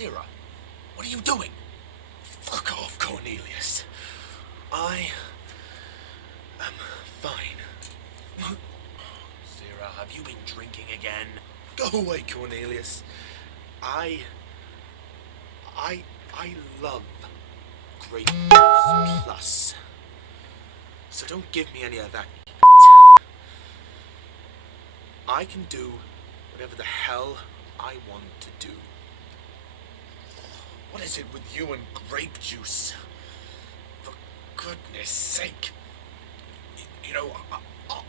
Zira, what are you doing? Fuck off, Cornelius. I am fine. Zira, have you been drinking again? Go away, Cornelius. I love Grape Juice Plus. So don't give me any of that. I can do whatever the hell I want to do. What is it with you and grape juice? For goodness sake. You know,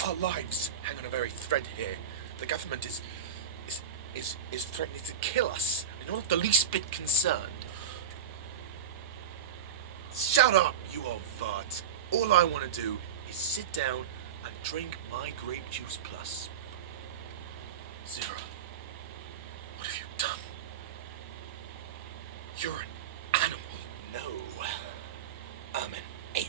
our lives hang on a very thread here. The government is threatening to kill us. And you're not the least bit concerned. Shut up, you old fart. All I want to do is sit down and drink my Grape Juice Plus. Zira, what have you done? You're an animal. No, I'm an ape.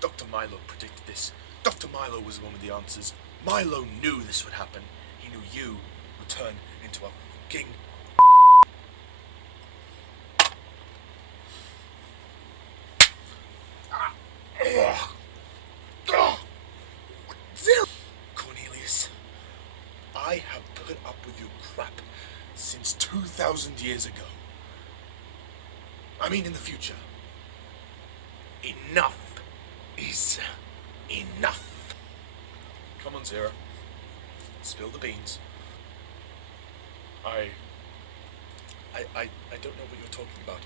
Dr. Milo predicted this. Dr. Milo was the one with the answers. Milo knew this would happen. He knew you would turn into a fucking... Cornelius, I have put up with your crap since 2,000 years ago. I mean in the future. Enough is enough. Come on, Zira. Spill the beans. I don't know what you're talking about.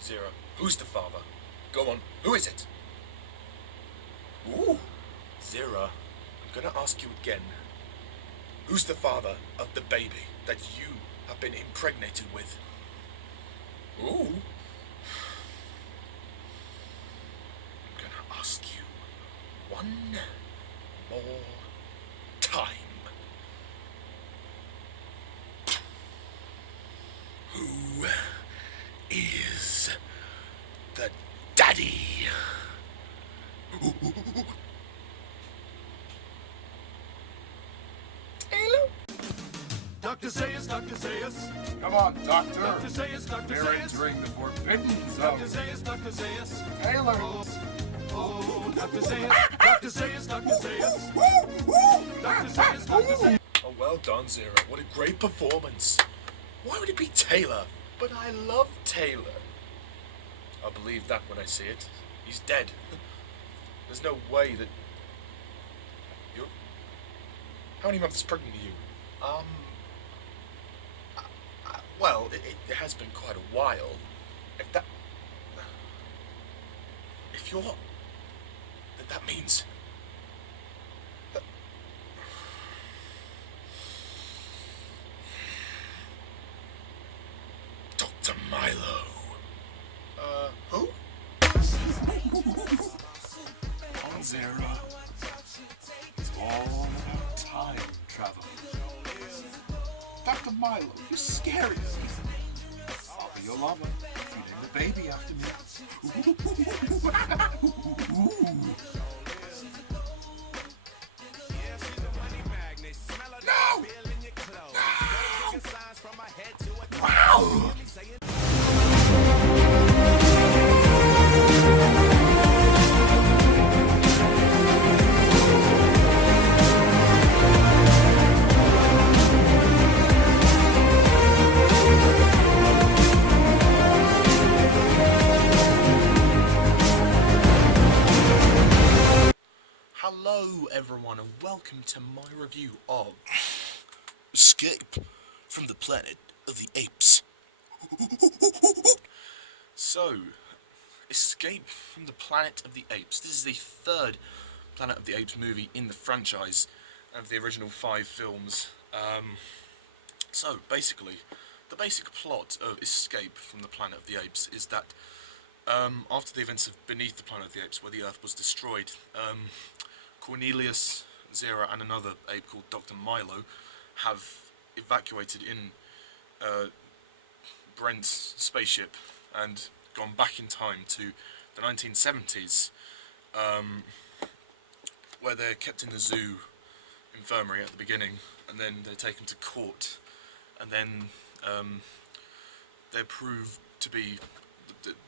Zira, who's the father? Go on, who is it? Ooh. Zira, I'm gonna ask you again. Who's the father of the baby that you have been impregnated with? Ooh. I'm gonna ask you one more time. Who is the daddy? Taylor? Dr. Zayas, Dr. Zayas. Come on, Doctor. Dr. Zayas, Dr. We're Zayas. entering the forbidden Dr. zone. Zayas, Dr. Zayas. Taylor. Oh, Dr. Zayas, Dr. Zayas, Dr. Zayas. Dr. Zayas, Dr. Zayas. Oh, well done, Zira. What a great performance. Why would it be Taylor? But I love Taylor. I'll believe that when I see it. He's dead. There's no way that... You're... How many months pregnant are you? Well, it has been quite a while. If you're... That means... That... Dr. Milo. Who? On Zara. It's all about time travel. Dr. Milo, you're scary. I'll be your lover if you name the baby after me. No! No! Wow! Hello everyone and welcome to my review of Escape from the Planet of the Apes. So, Escape from the Planet of the Apes. This is the third Planet of the Apes movie in the franchise of the original 5 films. So basically, the basic plot of Escape from the Planet of the Apes is that after the events of Beneath the Planet of the Apes, where the Earth was destroyed, Cornelius, Zira, and another ape called Dr. Milo have evacuated in Brent's spaceship and gone back in time to the 1970s, where they're kept in the zoo infirmary at the beginning, and then they're taken to court and then they're proved to be,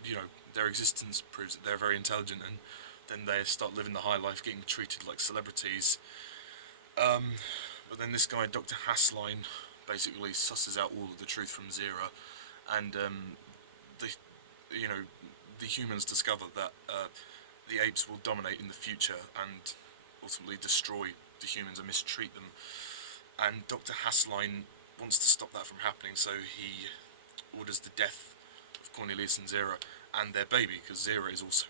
you know, their existence proves that they're very intelligent, and then they start living the high life, getting treated like celebrities. But then this guy, Dr. Hassline, basically susses out all of the truth from Zira, and the you know the humans discover that the apes will dominate in the future and ultimately destroy the humans and mistreat them. And Dr. Hassline wants to stop that from happening, so he orders the death of Cornelius and Zira and their baby, because Zira is also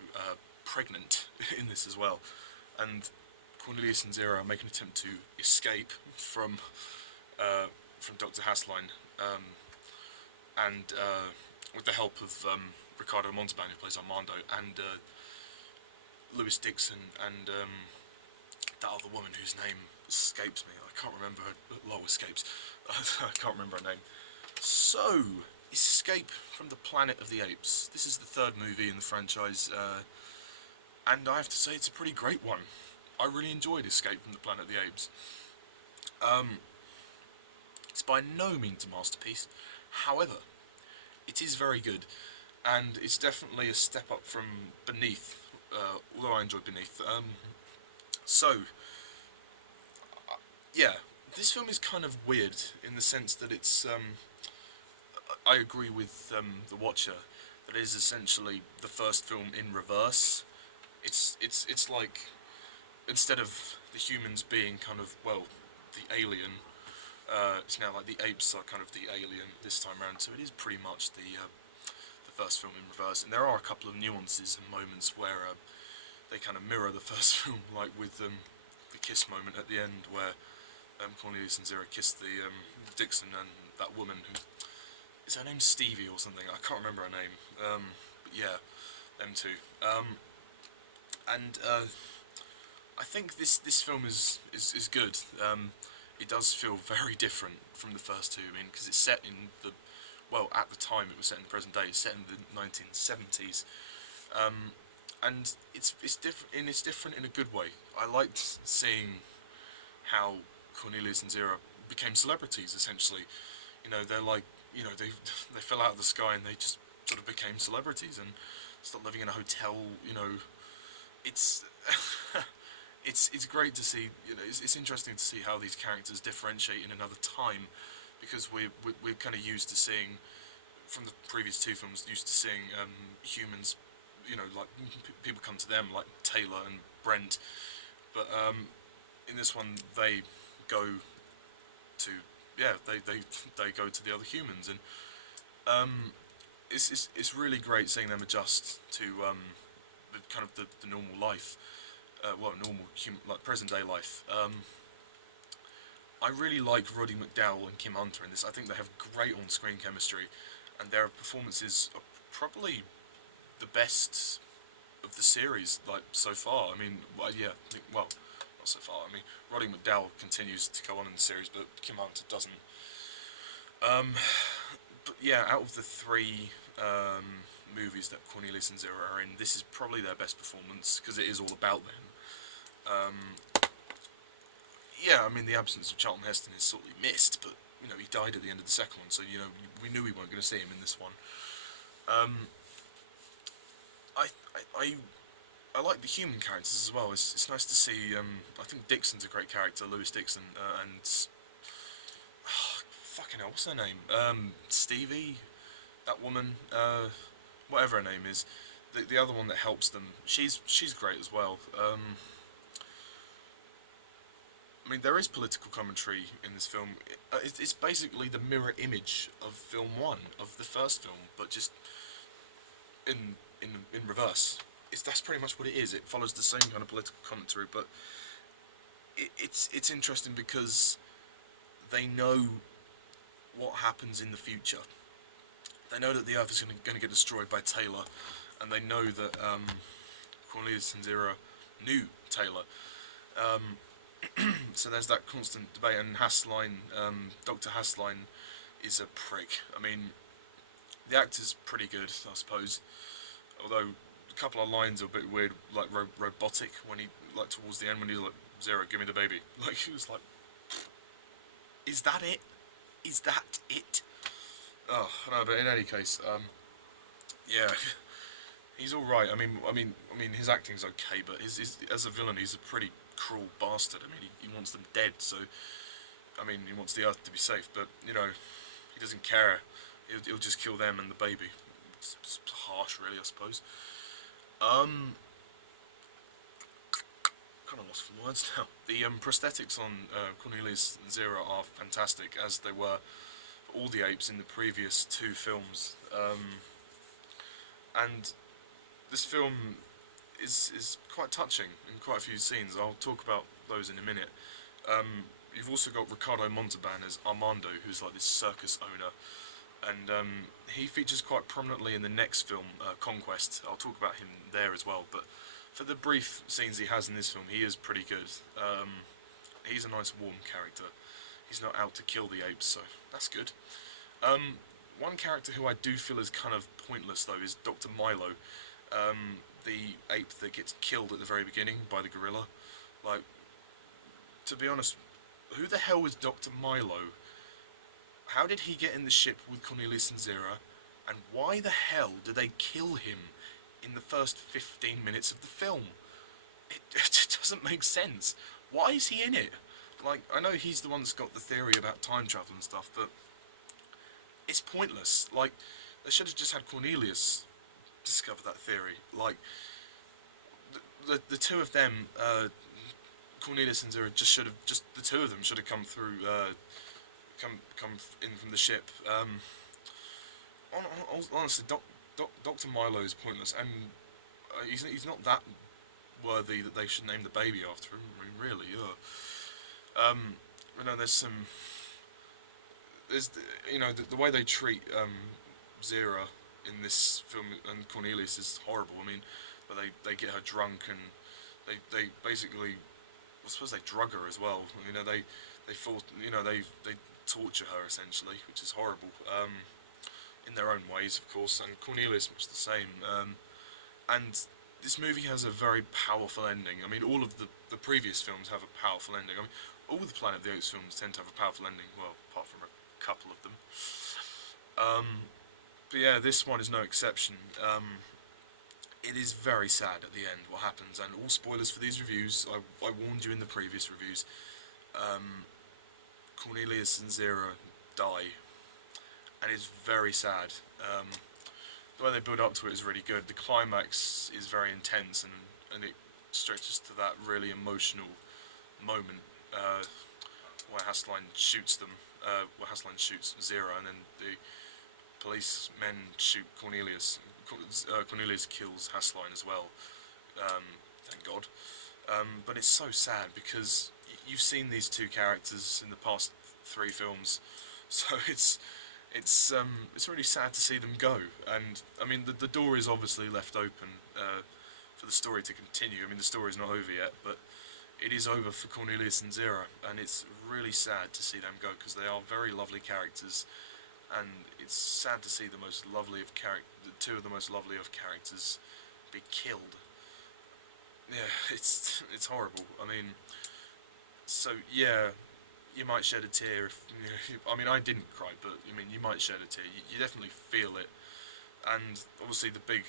pregnant in this as well. And Cornelius and Zira make an attempt to escape from Dr. Hassline, and with the help of Ricardo Montalban, who plays Armando, and Lewis Dixon, and that other woman whose name escapes me. I can't remember her. Escapes. I can't remember her name. So, Escape from the Planet of the Apes. This is the third movie in the franchise, and I have to say it's a pretty great one. I really enjoyed Escape from the Planet of the Apes. It's by no means a masterpiece. However, it is very good, and it's definitely a step up from Beneath, although I enjoyed Beneath. Yeah, this film is kind of weird in the sense that it's, I agree with the Watcher, that it is essentially the first film in reverse. It's like, instead of the humans being kind of, well, the alien, it's now like the apes are kind of the alien this time around, so it is pretty much the first film in reverse. And there are a couple of nuances and moments where they kind of mirror the first film, like with the kiss moment at the end, where Cornelius and Zira kiss the Dixon and that woman who, is her name Stevie or something? I can't remember her name. But yeah, them two. I think this film is good. It does feel very different from the first two. I mean, because it's set in the, well, at the time it was set in the present day. It's set in the 1970s, and it's different. And it's different in a good way. I liked seeing how Cornelius and Zira became celebrities. Essentially, you know, they're like, you know, they fell out of the sky and they just sort of became celebrities and started living in a hotel. You know, it's it's great to see. You know, it's interesting to see how these characters differentiate in another time, because we're kind of used to seeing, from the previous two films, used to seeing humans, you know, like people come to them like Taylor and Brent, but in this one they go to, yeah, they go to the other humans, and it's really great seeing them adjust to kind of the normal life, like present day life. I really like Roddy McDowell and Kim Hunter in this. I think they have great on-screen chemistry, and their performances are probably the best of the series, like, so far. I mean, well, yeah, not so far. I mean, Roddy McDowell continues to go on in the series, but Kim Hunter doesn't. But yeah, out of the three movies that Cornelius and Zira are in, this is probably their best performance, because it is all about them. Yeah, I mean, the absence of Charlton Heston is sorely missed, but, you know, he died at the end of the second one, so, you know, we knew we weren't going to see him in this one. I like the human characters as well. It's nice to see, I think Dixon's a great character, Lewis Dixon, and, fucking hell, what's her name? Stevie, that woman, whatever her name is, the other one that helps them, she's great as well. I mean, there is political commentary in this film. It's basically the mirror image of film one, of the first film, but just in reverse. That's pretty much what it is. It follows the same kind of political commentary, but it's interesting because they know what happens in the future. They know that the Earth is going to get destroyed by Taylor, and they know that Cornelius and Zira knew Taylor. So there's that constant debate, and Hassline, Dr. Hassline, is a prick. I mean, the actor's pretty good, I suppose, although a couple of lines are a bit weird, like robotic, when he, like, towards the end, when he's like, Zira, give me the baby. Like, he was like, is that it? is that it? Oh no, but in any case, yeah, he's all right. I mean, his acting's okay, but his as a villain, he's a pretty cruel bastard. I mean, he wants them dead, so I mean, he wants the Earth to be safe, but you know, he doesn't care. He'll just kill them and the baby. It's harsh, really, I suppose. Kind of lost for words now. The prosthetics on Cornelius and Zira are fantastic, as they were all the apes in the previous two films. And this film is quite touching in quite a few scenes. I'll talk about those in a minute. You've also got Ricardo Montalban as Armando, who's like this circus owner, and he features quite prominently in the next film, Conquest. I'll talk about him there as well, but for the brief scenes he has in this film, he is pretty good. He's a nice warm character. He's not out to kill the apes, so that's good. One character who I do feel is kind of pointless though is Dr. Milo, the ape that gets killed at the very beginning by the gorilla. Like, to be honest, who the hell was Dr. Milo? How did he get in the ship with Cornelius and Zira? And why the hell did they kill him in the first 15 minutes of the film? It doesn't make sense. Why is he in it? Like, I know he's the one that's got the theory about time travel and stuff, but it's pointless. Like, they should have just had Cornelius discover that theory. Like, the two of them, Cornelius and Zira, the two of them should have come through, come in from the ship. Honestly, Dr. Milo is pointless, and he's not that worthy that they should name the baby after him. I mean, really, you know, there's the way they treat Zira in this film and Cornelius is horrible. I mean, they get her drunk and they basically, I suppose they drug her as well. You know, they torture her essentially, which is horrible. In their own ways, of course, and Cornelius much the same. And this movie has a very powerful ending. I mean, all of the previous films have a powerful ending. I mean, all the Planet of the Apes films tend to have a powerful ending, well, apart from a couple of them. But yeah, this one is no exception. It is very sad at the end what happens, and all spoilers for these reviews. I warned you in the previous reviews. Cornelius and Zira die, and it's very sad. The way they build up to it is really good. The climax is very intense, and it stretches to that really emotional moment where Hasline shoots them, where Hasline shoots Zira, and then the policemen shoot Cornelius. Cornelius kills Hasline as well, thank God. But it's so sad because you've seen these two characters in the past 3 films, so it's really sad to see them go. And I mean, the door is obviously left open for the story to continue. I mean, the story's not over yet, but it is over for Cornelius and Zira, and it's really sad to see them go because they are very lovely characters, and it's sad to see the two of the most lovely of characters be killed. Yeah, it's horrible. I mean, so yeah, you might shed a tear if, I mean, I didn't cry, but I mean, you might shed a tear. You definitely feel it, and obviously the big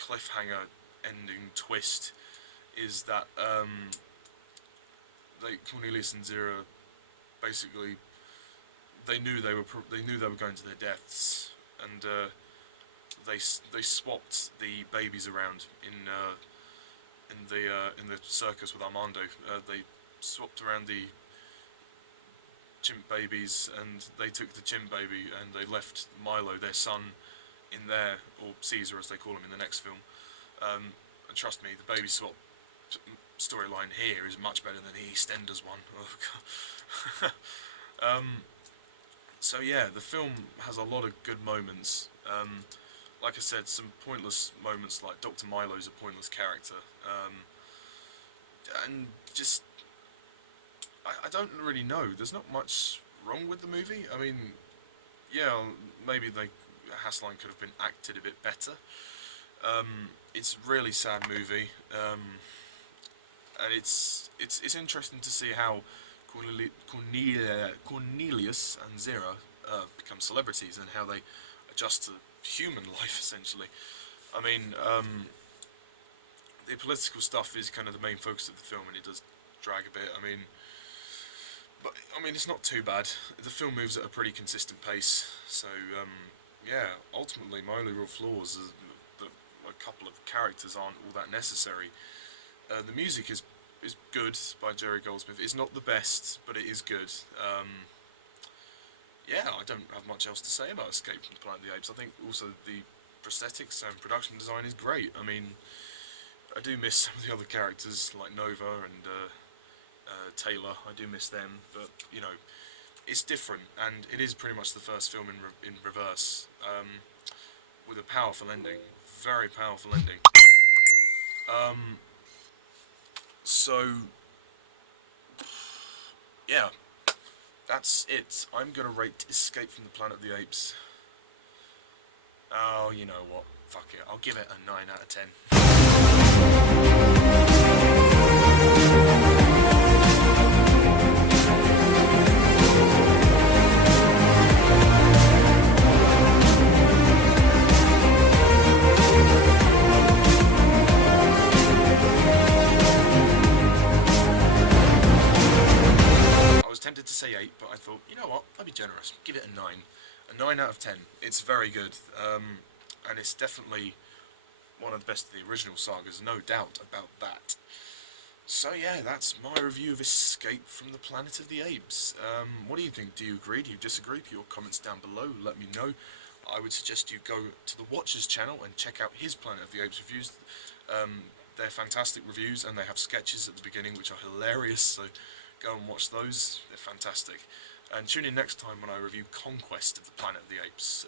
cliffhanger ending twist is that Cornelius and Zira basically they knew they were going to their deaths, and they swapped the babies around in the circus with Armando. They swapped around the chimp babies, and they took the chimp baby and they left Milo, their son, in there, or Caesar as they call him in the next film. And trust me, the baby swap storyline here is much better than the EastEnders one. Oh, God. So yeah, the film has a lot of good moments. Like I said, some pointless moments, like Dr. Milo's a pointless character. And just, I don't really know. There's not much wrong with the movie. I mean, yeah, maybe Hasline could have been acted a bit better. It's a really sad movie, and it's interesting to see how Cornelius and Zira become celebrities and how they adjust to human life, essentially. I mean, the political stuff is kind of the main focus of the film, and it does drag a bit. But it's not too bad. The film moves at a pretty consistent pace, so yeah. Ultimately, my only real flaws is that a couple of characters aren't all that necessary. The music is good by Jerry Goldsmith. It's not the best, but it is good. Yeah, I don't have much else to say about Escape from the Planet of the Apes. I think also the prosthetics and production design is great. I do miss some of the other characters like Nova and Taylor. I do miss them, but it's different, and it is pretty much the first film in reverse, with a powerful ending, very powerful ending. So yeah, that's it. I'm gonna rate Escape from the Planet of the Apes. Oh, you know what? Fuck it. I'll give it a 9 out of 10. I was tempted to say 8, but I thought, you know what? I'll be generous. Give it a 9. A 9 out of 10. It's very good. And it's definitely one of the best of the original sagas, no doubt about that. So yeah, that's my review of Escape from the Planet of the Apes. What do you think? Do you agree? Do you disagree? Put your comments down below, let me know. I would suggest you go to the Watcher's channel and check out his Planet of the Apes reviews. They're fantastic reviews, and they have sketches at the beginning which are hilarious, so go and watch those. They're fantastic. And tune in next time when I review Conquest of the Planet of the Apes.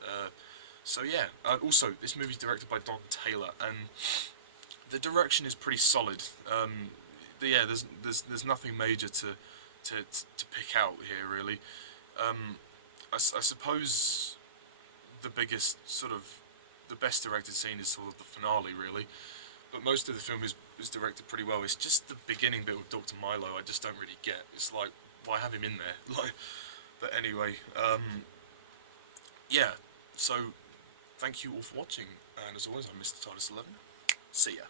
So yeah, also this movie's directed by Don Taylor, and the direction is pretty solid. Yeah, there's nothing major to pick out here really. I suppose the biggest the best directed scene is sort of the finale really, but most of the film is directed pretty well. It's just the beginning bit with Dr. Milo I just don't really get. It's like, why have him in there? But anyway, yeah. So thank you all for watching, and as always, I'm Mr. TARDIS11. See ya.